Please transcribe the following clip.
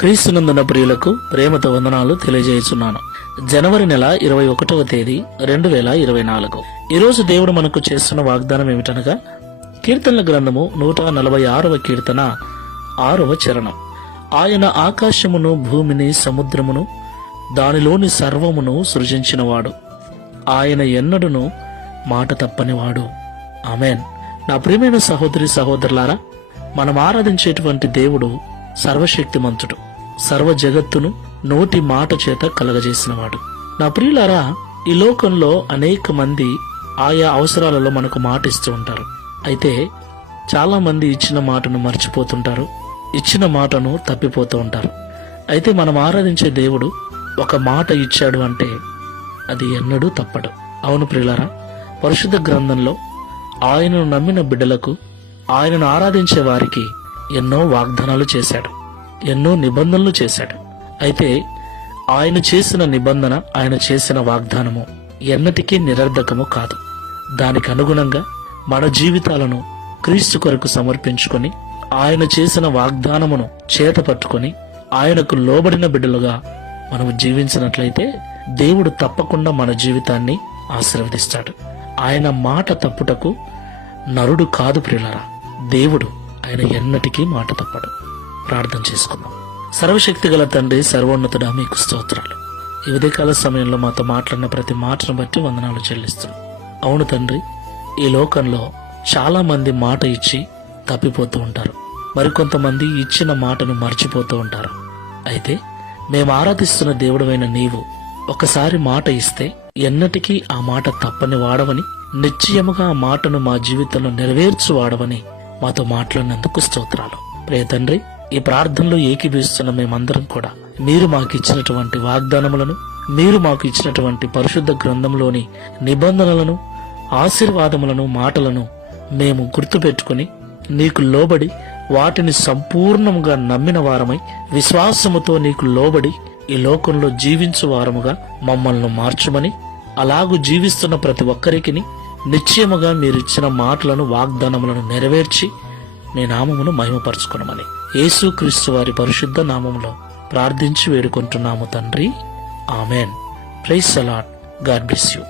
క్రీస్తునందున ప్రియులకు ప్రేమతో వందనాలు తెలియజేస్తున్నాను. జనవరి నెల 21వ తేదీ 2024. ఈరోజు దేవుడు మనకు చేస్తున్న వాగ్దానం ఏమిటనగా, కీర్తనల గ్రంథము 146వ కీర్తన 6వ చరణం. ఆయన ఆకాశమును, భూమిని, సముద్రమును, దానిలోని సర్వమును సృజించినవాడు. ఆయన ఎన్నడును మాట తప్పనివాడు. ఆమెన్. నా ప్రియమైన సహోదరి సహోదరులారా, మనం ఆరాధించేటువంటి దేవుడు సర్వశక్తిమంతుడు, సర్వ జగత్తును నోటి మాట చేత కలగజేసినవాడు. నా ప్రియులారా, ఈ లోకంలో అనేక మంది ఆయా అవసరాలలో మనకు మాట ఇస్తూ ఉంటారు. అయితే చాలా మంది ఇచ్చిన మాటను మర్చిపోతుంటారు, ఇచ్చిన మాటను తప్పిపోతూ ఉంటారు. అయితే మనం ఆరాధించే దేవుడు ఒక మాట ఇచ్చాడు అంటే అది ఎన్నడూ తప్పడు. అవును ప్రియులారా, పరిశుద్ధ గ్రంథంలో ఆయనను నమ్మిన బిడ్డలకు, ఆయనను ఆరాధించే వారికి ఎన్నో వాగ్దానాలు చేశాడు, ఎన్నో నిబంధనలు చేశాడు. అయితే ఆయన చేసిన నిబంధన, ఆయన చేసిన వాగ్దానము ఎన్నటికీ నిరర్ధకము కాదు. దానికి అనుగుణంగా మన జీవితాలను క్రీస్తు కొరకు సమర్పించుకొని, ఆయన చేసిన వాగ్దానమును చేత పట్టుకొని ఆయనకు లోబడిన బిడ్డలుగా మనము జీవించినట్లయితే దేవుడు తప్పకుండా మన జీవితాన్ని ఆశీర్వదిస్తాడు. ఆయన మాట తప్పుటకు నరుడు కాదు ప్రియులారా, దేవుడు. ఆయన ఎన్నటికీ మాట తప్పడు. ప్రార్థన చేసుకుందాం. సర్వశక్తి గల తండ్రి, సర్వోన్నతుడా, మీకు స్తోత్రాలు. ఈ ఉదయకాల సమయంలో మాతో మాట్లాడిన ప్రతి మాటను బట్టి వందనాలు చెల్లిస్తున్నాం. అవును తండ్రి, ఈ లోకంలో చాలా మంది మాట ఇచ్చి తప్పిపోతూ ఉంటారు. మరికొంతమంది ఇచ్చిన మాటను మర్చిపోతూ ఉంటారు. అయితే మేము ఆరాధిస్తున్న దేవుడవైన నీవు ఒకసారి మాట ఇస్తే ఎన్నటికీ ఆ మాట తప్పని వాడవని, నిశ్చయముగా ఆ మాటను మా జీవితంలో నెరవేర్చు వాడవని మాతో మాట్లాడినందుకు స్తోత్రాలు. ప్రియ తండ్రి, ఈ ప్రార్థనలో ఏకీభవిస్తున్న మేమందరం కూడా మీరు మాకు ఇచ్చినటువంటి వాగ్దానములను, మీరు మాకు ఇచ్చినటువంటి పరిశుద్ధ గ్రంథంలోని నిబంధనలను, ఆశీర్వాదములను, మాటలను మేము గుర్తుపెట్టుకుని నీకు లోబడి వాటిని సంపూర్ణంగా నమ్మిన వారమై, విశ్వాసముతో నీకు లోబడి ఈ లోకంలో జీవించు వారముగా మమ్మల్ని మార్చుమని, అలాగూ జీవిస్తున్న ప్రతి ఒక్కరికి నిశ్చయముగా మీరిచ్చిన మాటలను, వాగ్దానములను నెరవేర్చి మీ నామమును మహిమపరచుకొనమని యేసుక్రీస్తు వారి పరిశుద్ధ నామములో ప్రార్థించి వేడుకుంటున్నాము తండ్రి. Amen. Praise the lord. God bless you.